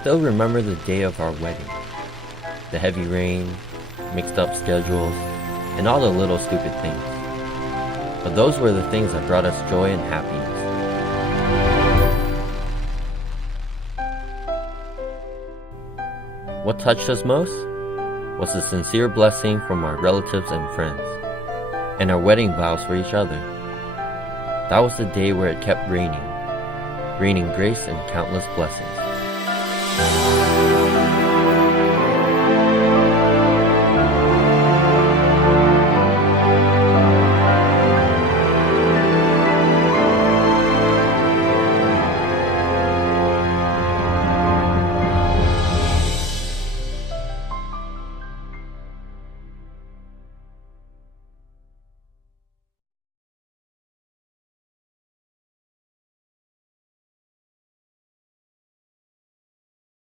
still remember the day of our wedding. The heavy rain, mixed up schedules, and all the little stupid things. But those were the things that brought us joy and happiness. What touched us most was the sincere blessing from our relatives and friends, and our wedding vows for each other. That was the day where it kept raining grace and countless blessings.